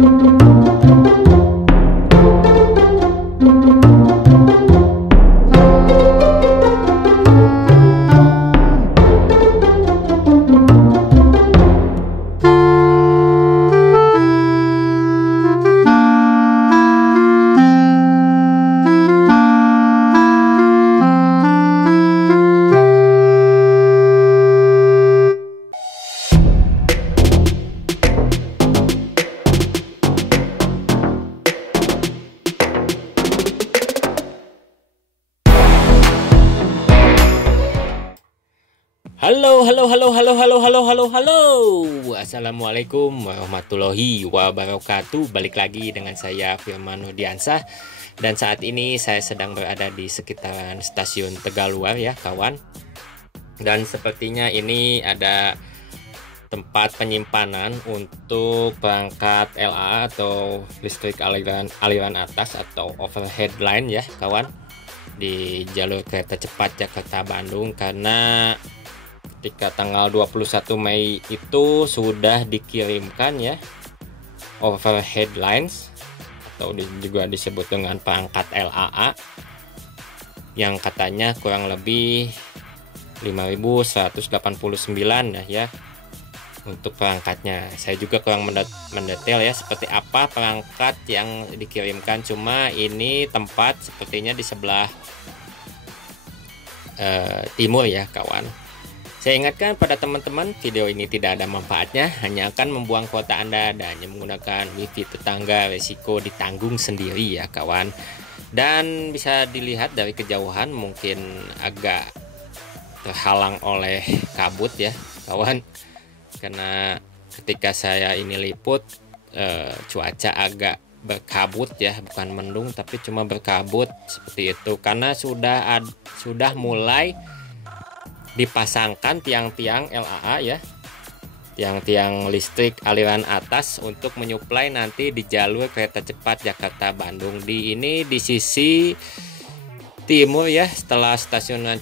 Halo. Assalamualaikum warahmatullahi wabarakatuh. Balik lagi dengan saya Firman Nurdiansah. Dan saat ini saya sedang berada di sekitaran stasiun Tegaluar ya kawan. Dan sepertinya ini ada tempat penyimpanan untuk perangkat LA atau listrik aliran atas atau overhead line ya kawan, di jalur kereta cepat Jakarta Bandung, karena ketika tanggal 21 Mei itu sudah dikirimkan ya overhead lines atau juga disebut dengan perangkat LAA yang katanya kurang lebih 5.189 ya untuk perangkatnya. Saya juga kurang mendetail ya seperti apa perangkat yang dikirimkan, cuma ini tempat sepertinya di sebelah timur ya kawan. Saya ingatkan pada teman-teman, video ini tidak ada manfaatnya, hanya akan membuang kuota Anda dan hanya menggunakan wifi tetangga, resiko ditanggung sendiri ya kawan. Dan bisa dilihat dari kejauhan mungkin agak terhalang oleh kabut ya kawan, karena ketika saya ini liput cuaca agak berkabut ya, bukan mendung tapi cuma berkabut seperti itu, karena sudah mulai dipasangkan tiang-tiang LAA ya, tiang-tiang listrik aliran atas untuk menyuplai nanti di jalur kereta cepat Jakarta Bandung. Ini di sisi timur ya, setelah stasiun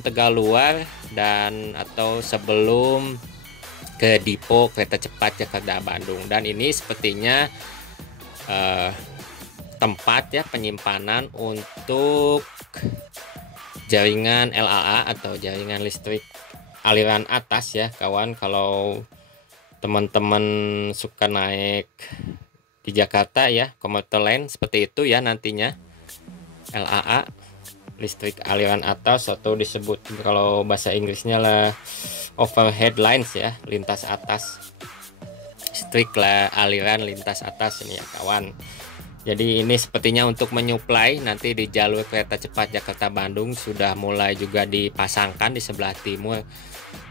Tegaluar dan atau sebelum ke Dipo kereta cepat Jakarta Bandung. Dan ini sepertinya tempat ya penyimpanan untuk jaringan LAA atau jaringan listrik aliran atas ya kawan. Kalau teman-teman suka naik di Jakarta ya komuter lain seperti itu ya, nantinya LAA listrik aliran atas atau disebut kalau bahasa Inggrisnya lah overhead lines ya, lintas atas, listrik lah aliran lintas atas ini ya kawan. Jadi ini sepertinya untuk menyuplai nanti di jalur kereta cepat Jakarta Bandung sudah mulai juga dipasangkan di sebelah timur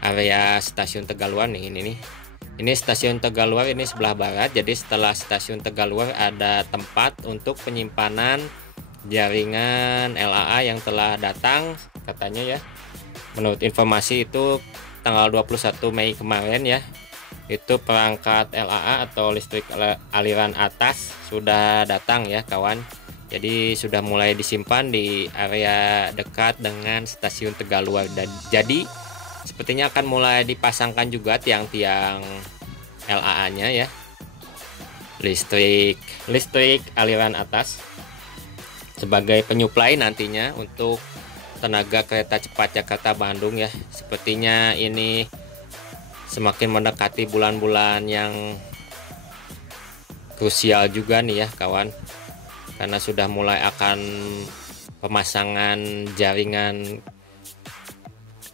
area stasiun Tegaluar nih. Ini stasiun Tegaluar, ini sebelah barat. Jadi setelah stasiun Tegaluar ada tempat untuk penyimpanan jaringan LAA yang telah datang katanya ya. Menurut informasi itu tanggal 21 Mei kemarin ya, itu perangkat LAA atau listrik aliran atas sudah datang ya kawan. Jadi sudah mulai disimpan di area dekat dengan stasiun Tegaluar, dan jadi sepertinya akan mulai dipasangkan juga tiang-tiang LAA nya ya, listrik aliran atas sebagai penyuplai nantinya untuk tenaga kereta cepat Jakarta Bandung ya. Sepertinya ini semakin mendekati bulan-bulan yang krusial juga nih ya kawan, karena sudah mulai akan pemasangan jaringan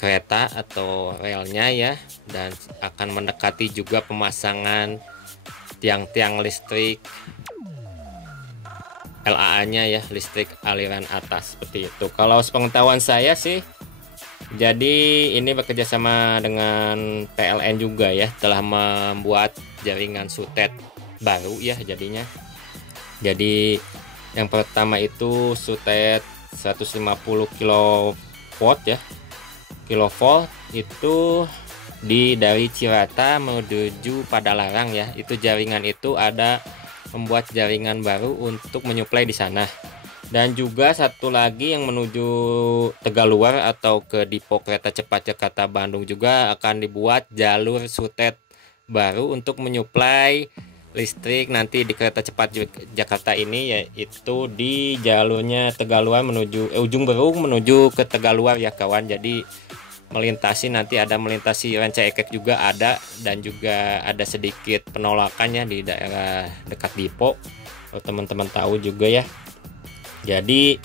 kereta atau relnya ya, dan akan mendekati juga pemasangan tiang-tiang listrik LAA nya ya, listrik aliran atas seperti itu. Kalau sepengetahuan saya sih, jadi ini bekerja sama dengan PLN juga ya, telah membuat jaringan sutet baru ya jadinya. Jadi yang pertama itu sutet 150 kW ya, kilovolt itu dari Cirata menuju Padalarang ya. Itu jaringan itu ada membuat jaringan baru untuk menyuplai di sana. Dan juga satu lagi yang menuju Tegaluar atau ke Dipo kereta cepat Jakarta Bandung juga akan dibuat jalur sutet baru untuk menyuplai listrik nanti di kereta cepat Jakarta ini, yaitu di jalurnya Tegaluar menuju Ujung Berung menuju ke Tegaluar ya kawan. Jadi nanti ada melintasi Ranca Ekek juga ada, dan juga ada sedikit penolakannya di daerah dekat Dipo, kalau teman-teman tahu juga ya. Jadi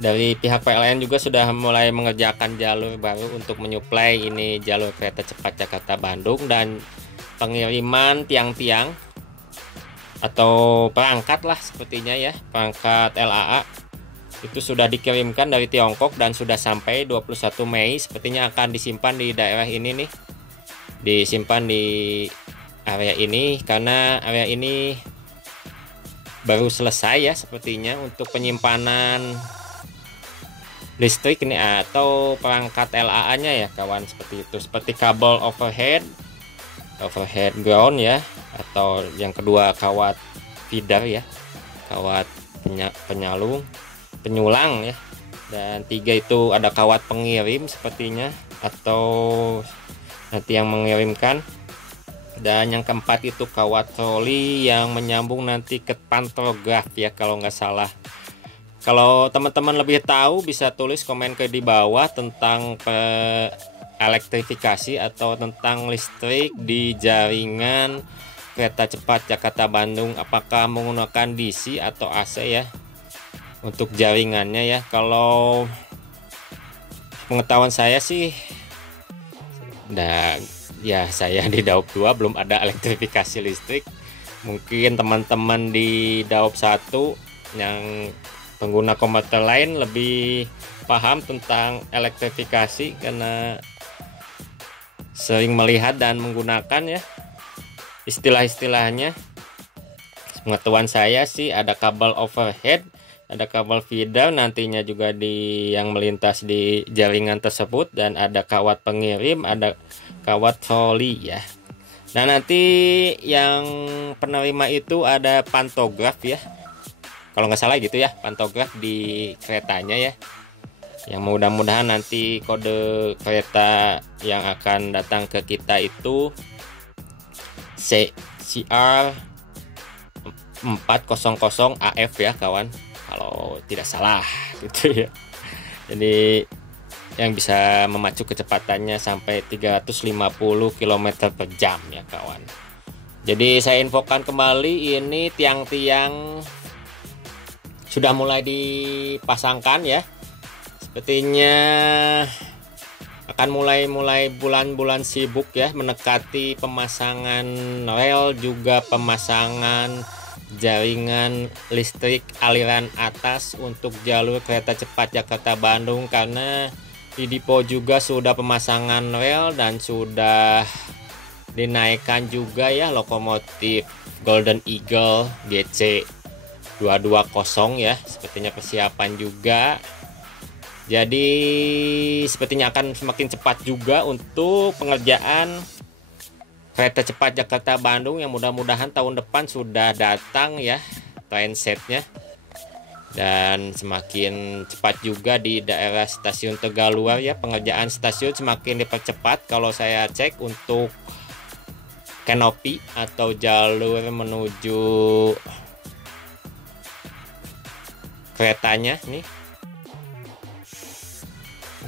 dari pihak PLN juga sudah mulai mengerjakan jalur baru untuk menyuplai ini jalur kereta cepat Jakarta Bandung, dan pengiriman tiang-tiang atau perangkat lah sepertinya ya, perangkat LAA itu sudah dikirimkan dari Tiongkok dan sudah sampai 21 Mei. Sepertinya akan disimpan di daerah ini nih, disimpan di area ini, karena area ini baru selesai ya sepertinya untuk penyimpanan listrik ini atau perangkat LAA nya ya kawan, seperti itu, seperti kabel overhead ground ya, atau yang kedua kawat feeder ya, kawat penyulang ya, dan 3 itu ada kawat pengirim sepertinya atau nanti yang mengirimkan, dan yang keempat itu kawat troli yang menyambung nanti ke pantograf ya kalau nggak salah. Kalau teman-teman lebih tahu bisa tulis komen di bawah tentang elektrifikasi atau tentang listrik di jaringan kereta cepat Jakarta Bandung, apakah menggunakan DC atau AC ya untuk jaringannya ya. Kalau pengetahuan saya sih, dan ya saya di Daop 2 belum ada elektrifikasi listrik. Mungkin teman-teman di Daop 1 yang pengguna komuter lain lebih paham tentang elektrifikasi karena sering melihat dan menggunakan ya istilah-istilahnya. Pengetahuan saya sih ada kabel overhead, ada kabel feeder nantinya juga yang melintas di jaringan tersebut, dan ada kawat pengirim, ada kawat troli ya. Nah nanti yang penerima itu ada pantograf ya, kalau nggak salah gitu ya, pantograf di keretanya ya, yang mudah-mudahan nanti kode kereta yang akan datang ke kita itu CR 400 AF ya kawan, kalau tidak salah gitu ya. Jadi yang bisa memacu kecepatannya sampai 350 km per jam ya kawan. Jadi saya infokan kembali, ini tiang-tiang sudah mulai dipasangkan ya. Sepertinya akan mulai bulan-bulan sibuk ya, mendekati pemasangan rel juga pemasangan jaringan listrik aliran atas untuk jalur kereta cepat Jakarta Bandung, karena di Dipo juga sudah pemasangan rel dan sudah dinaikkan juga ya lokomotif Golden Eagle GC 220 ya, sepertinya persiapan juga. Jadi sepertinya akan semakin cepat juga untuk pengerjaan kereta cepat Jakarta Bandung, yang mudah-mudahan tahun depan sudah datang ya trainsetnya, dan semakin cepat juga di daerah stasiun Tegaluar ya, pengerjaan stasiun semakin dipercepat. Kalau saya cek untuk kanopi atau jalur menuju keretanya nih,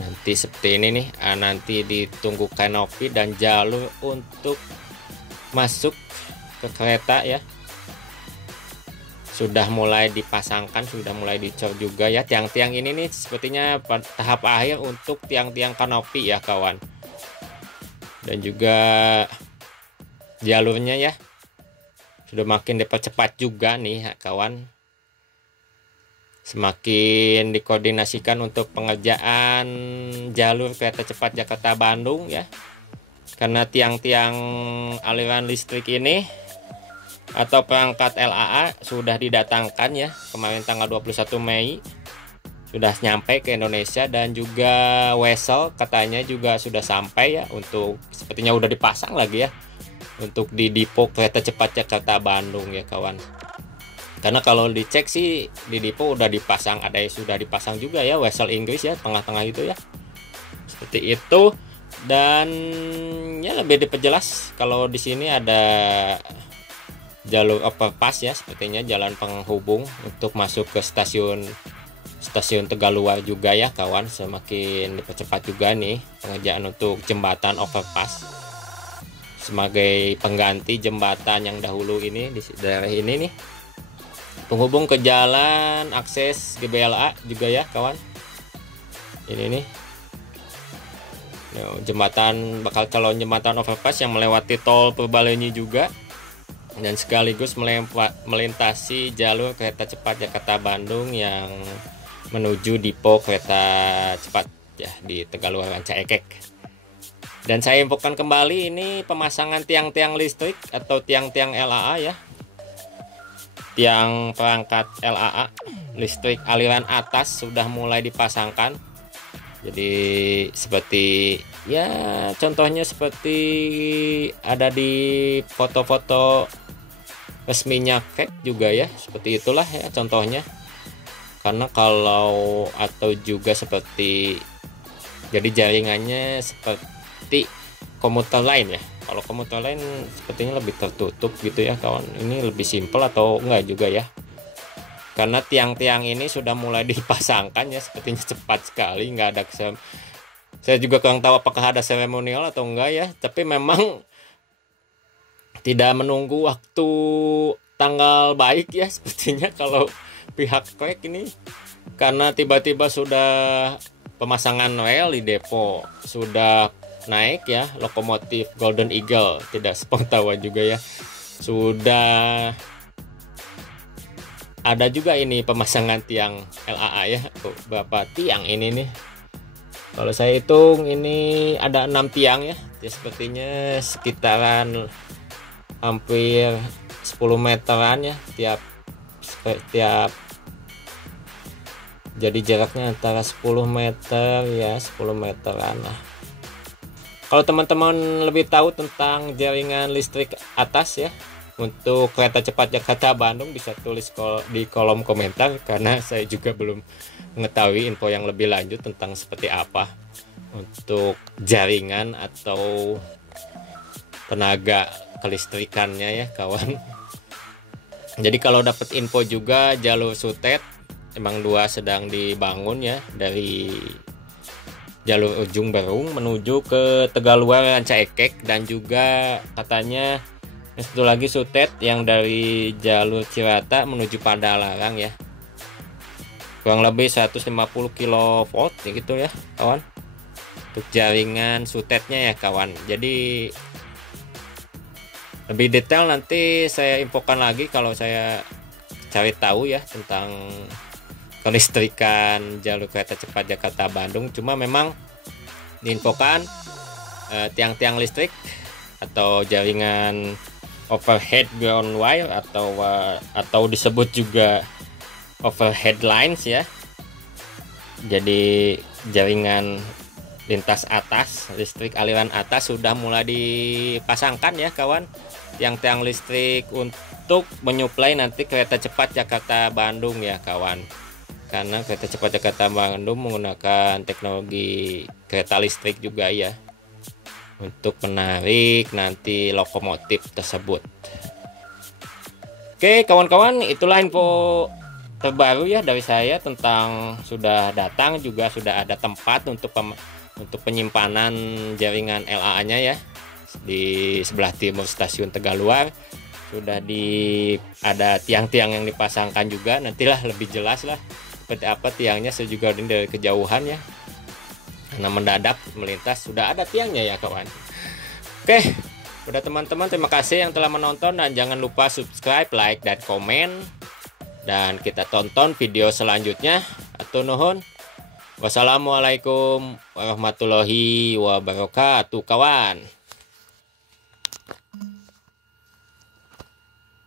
nanti seperti ini nih, nanti ditunggu kanopi dan jalur untuk masuk ke kereta ya sudah mulai dipasangkan, sudah mulai dicor juga ya. Tiang-tiang ini nih sepertinya tahap akhir untuk tiang-tiang kanopi ya kawan, dan juga jalurnya ya sudah makin dipercepat juga nih ya kawan, semakin dikoordinasikan untuk pengerjaan jalur kereta cepat Jakarta Bandung ya, karena tiang-tiang aliran listrik ini atau perangkat LAA sudah didatangkan ya kemarin tanggal 21 Mei sudah nyampe ke Indonesia, dan juga wesel katanya juga sudah sampai ya, untuk sepertinya udah dipasang lagi ya untuk di Dipo kereta cepat Jakarta Bandung ya kawan. Karena kalau dicek sih di Dipo udah dipasang, ada yang sudah dipasang juga ya wesel Inggris ya tengah-tengah itu ya, seperti itu. Dan ya lebih diperjelas kalau di sini ada jalur overpass ya, sepertinya jalan penghubung untuk masuk ke stasiun Tegaluar juga ya kawan. Semakin dipercepat juga nih pengerjaan untuk jembatan overpass sebagai pengganti jembatan yang dahulu ini di daerah ini nih, penghubung ke jalan akses GBLA juga ya kawan. Ini nih jembatan, bakal calon jembatan overpass yang melewati tol Purbalenyi juga, dan sekaligus melintasi jalur kereta cepat Jakarta Bandung yang menuju depo kereta cepat ya di Tegaluar Ranca Ekek. Dan saya infokan kembali, ini pemasangan tiang-tiang listrik atau tiang-tiang LAA ya, tiang perangkat LAA listrik aliran atas sudah mulai dipasangkan. Jadi seperti ya contohnya seperti ada di foto-foto resminya KEK juga ya, seperti itulah ya contohnya. Karena kalau atau juga seperti, jadi jaringannya seperti komuter lain ya. Kalau komuter lain sepertinya lebih tertutup gitu ya kawan. Ini lebih simpel atau enggak juga ya, karena tiang-tiang ini sudah mulai dipasangkan ya, sepertinya cepat sekali. Nggak ada saya juga kurang tahu apakah ada seremonial atau enggak ya, tapi memang tidak menunggu waktu tanggal baik ya sepertinya kalau pihak KEK ini, karena tiba-tiba sudah pemasangan rel di depo, sudah naik ya lokomotif Golden Eagle, tidak sepengetahuan juga ya, sudah ada juga ini pemasangan tiang LAA ya. Berapa tiang ini nih, kalau saya hitung ini ada 6 tiang ya, sepertinya sekitaran hampir 10 meteran ya tiap, jadi jaraknya antara 10 meter ya, 10 meteran lah. Kalau teman-teman lebih tahu tentang jaringan listrik atas ya untuk kereta cepat Jakarta Bandung, bisa tulis di kolom komentar, karena saya juga belum mengetahui info yang lebih lanjut tentang seperti apa untuk jaringan atau tenaga kelistrikannya ya kawan. Jadi kalau dapat info juga, jalur Sutet emang 2 sedang dibangun ya, dari jalur Ujung Berung menuju ke Tegaluar Ranca Ekek, dan juga katanya satu lagi Sutet yang dari jalur Cirata menuju Padalarang ya, kurang lebih 150 kV ya gitu ya kawan, untuk jaringan Sutetnya ya kawan. Jadi lebih detail nanti saya infokan lagi kalau saya cari tahu ya tentang kelistrikan jalur kereta cepat Jakarta Bandung. Cuma memang diinfokan tiang-tiang listrik atau jaringan overhead ground wire atau disebut juga overhead lines ya. Jadi jaringan lintas atas, listrik aliran atas sudah mulai dipasangkan ya kawan. Tiang-tiang listrik untuk menyuplai nanti kereta cepat Jakarta Bandung ya kawan. Karena kereta cepat Jakarta Bandung menggunakan teknologi kereta listrik juga ya, untuk menarik nanti lokomotif tersebut. Oke kawan-kawan, itulah info terbaru ya dari saya tentang sudah datang juga sudah ada tempat untuk penyimpanan jaringan LAA-nya ya di sebelah timur stasiun Tegaluar. Sudah ada tiang-tiang yang dipasangkan juga, nantilah lebih jelas lah seperti apa tiangnya. Saya juga dari kejauhan ya, karena mendadak melintas sudah ada tiangnya ya kawan. Oke, udah teman-teman, terima kasih yang telah menonton, dan jangan lupa subscribe, like, dan komen, dan kita tonton video selanjutnya. Atur nuhun. Wassalamualaikum warahmatullahi wabarakatuh kawan.